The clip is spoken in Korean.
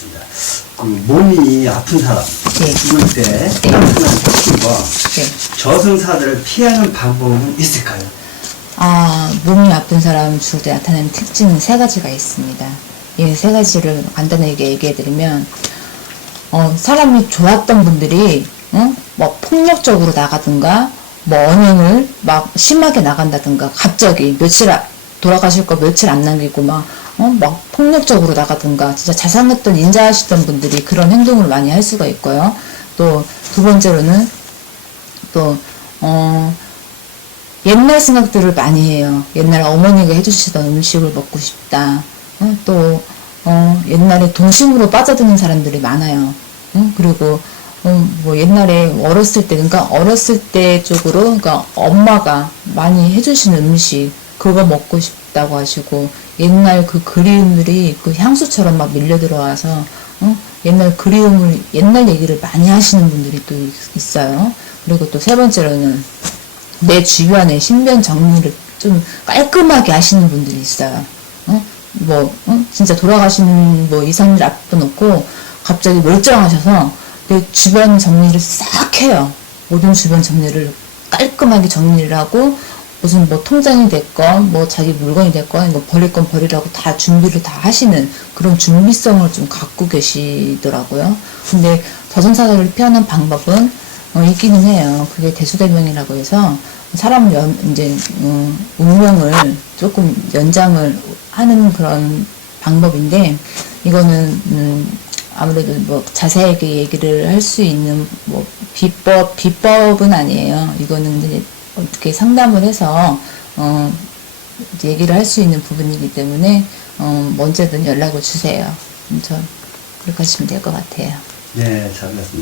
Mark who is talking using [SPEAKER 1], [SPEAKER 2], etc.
[SPEAKER 1] 알겠습니다. 그 몸이 아픈 사람,
[SPEAKER 2] 네.
[SPEAKER 1] 죽을 때 따뜻한 거
[SPEAKER 2] 네.
[SPEAKER 1] 저승사들을 피하는 방법은 있을까요?
[SPEAKER 2] 아, 몸이 아픈 사람 죽을 때 나타나는 특징은 세 가지가 있습니다. 이 세 가지를 간단하게 얘기해드리면, 어, 사람이 좋았던 분들이, 어? 뭐, 폭력적으로 나가든가, 뭐, 언행을 막 심하게 나간다든가, 갑자기 며칠, 아- 돌아가실 거 며칠 안 남기고 막, 어? 막 폭력적으로 나가든가, 진짜 자상했던, 인자하시던 분들이 그런 행동을 많이 할 수가 있고요. 또, 두 번째로는, 또, 어, 옛날 생각들을 많이 해요. 옛날 어머니가 해주시던 음식을 먹고 싶다. 어, 또, 어, 옛날에 동심으로 빠져드는 사람들이 많아요. 어, 그리고, 어, 뭐 옛날에 어렸을 때, 그러니까 어렸을 때 쪽으로, 그러니까 엄마가 많이 해주시는 음식, 그거 먹고 싶다고 하시고, 옛날 그 그리움들이 그 향수처럼 막 밀려 들어와서, 어, 옛날 그리움을, 옛날 얘기를 많이 하시는 분들이 또 있- 있어요. 그리고 또 세 번째로는, 내 주변에 신변 정리를 좀 깔끔하게 하시는 분들이 있어요. 어? 뭐, 어? 진짜 돌아가신 뭐 2, 3일 앞도 놓고 갑자기 멀쩡하셔서 내 주변 정리를 싹 해요. 모든 주변 정리를 깔끔하게 정리를 하고 무슨 뭐 통장이 됐건 뭐 자기 물건이 됐건 이거 버릴 건 버리라고 다 준비를 다 하시는 그런 준비성을 좀 갖고 계시더라고요. 근데 저승사자를 피하는 방법은 어, 있기는 해요. 그게 대수대명이라고 해서 사람 연, 이제, 음, 운명을 조금 연장을 하는 그런 방법인데, 이거는, 음, 아무래도 뭐 자세하게 얘기를 할 수 있는 뭐 비법, 비법은 아니에요. 이거는 이제 어떻게 상담을 해서, 어, 얘기를 할 수 있는 부분이기 때문에, 어, 뭐 언제든 연락을 주세요. 저, 그렇게 하시면 될 것 같아요.
[SPEAKER 1] 네, 잘 들었습니다.